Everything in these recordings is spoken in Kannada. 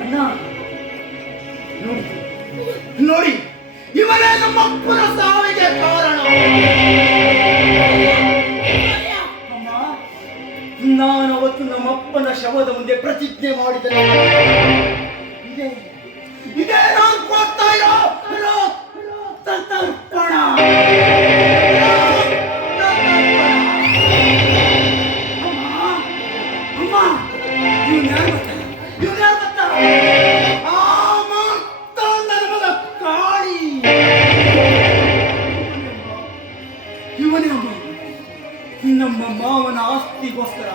ಅಣ್ಣ ನೋಡಿ ನೋಡಿ, ಇವನೇ ನಮ್ಮಪ್ಪನ ಸಾವಿಗೆ ಕಾರಣ. ಅಮ್ಮ, ನಾನು ಅವತ್ತು ನಮ್ಮಪ್ಪನ ಶವದ ಮುಂದೆ ಪ್ರತಿಜ್ಞೆ ಮಾಡಿದರೆ ಇದೇ ನಾನು ಕೊಡ್ತಾ ಇರೋ ತರ್ಪಣ. ಅಮ್ಮ, ಇವನ್ ಯಾರು ಗೊತ್ತಾ? ಆ ಮಾತಾಂಡನ ಮಗ ಕಾಳಿ. ಇವನೇ ಅಮ್ಮ ನಮ್ಮ ಮಾವನ ಆಸ್ತಿಗೋಸ್ಕರ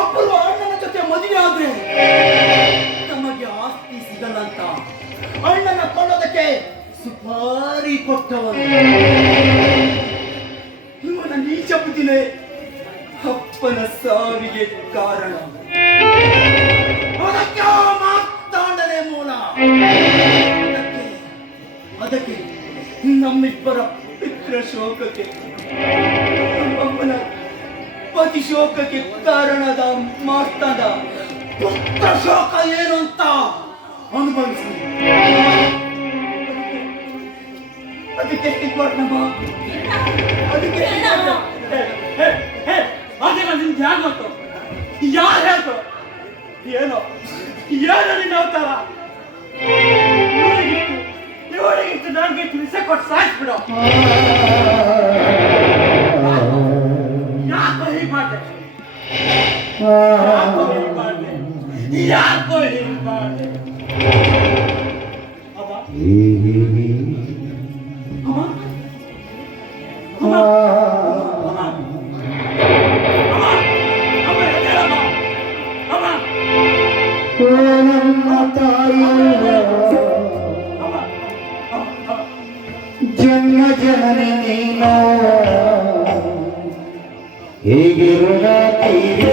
ಒಬ್ಬರು ಅಣ್ಣನ ಜೊತೆ ಮದುವೆ ಆದ್ರೆ ನಮಗೆ ಆಸ್ತಿ ಸಿಗಲ್ಲ ಅಂತ ಅಣ್ಣನ ಕೊಳ್ಳೋದಕ್ಕೆ ಸುಪಾರಿ ಕೊಟ್ಟವನು. ಇವನ ನೀಚ ಬುದ್ಧಿನೇ ಅಪ್ಪನ ಸಾವಿಗೆ ಕಾರಣ. ಅದಕ್ಕೆ ಮಾತಾಡಲೇ ಮೂಲ. ಅದಕ್ಕೆ ನಮ್ಮಿಬ್ಬರ ಪಿತೃ ಶೋಕಕ್ಕೆ, ನಮ್ಮಪ್ಪನ ಪತಿ ಶೋಕಕ್ಕೆ ಕಾರಣದ ಮಾತಾದ ಪುತ್ರ ಶೋಕ ಏನು ಅಂತ ಅನುಭವಿಸಿ ಅದಕ್ಕೆ ನಮ್ಮ ಅದಕ್ಕೆ ಅದೇನ ನಿಮ್ಗೆ ಯಾರು ಗೊತ್ತು? ಯಾರು ಹೇಳ್ತು? ಏನೋ ಏನೋ ನಿನ್ನ ಅವತಾರ. ಇವಳಿಗಿತ್ತು ನನಗಿತ್ತು ವಿಷ ಕೊಟ್ಟು ಸಾಯಿಸ್ಬಿಡು. ಯಾಕೋ ಹೀಗೆ ಮಾಡಿದೆ? ಯಾಕೋ ಹೀಗೆ ಮಾಡಿದೆ? ಅಮ್ಮ ಅಮ್ಮ ಜನ್ಮ ಜನನಿ ನೀನೋ ಹೇಗೆ ಋಣ ತೀರಿ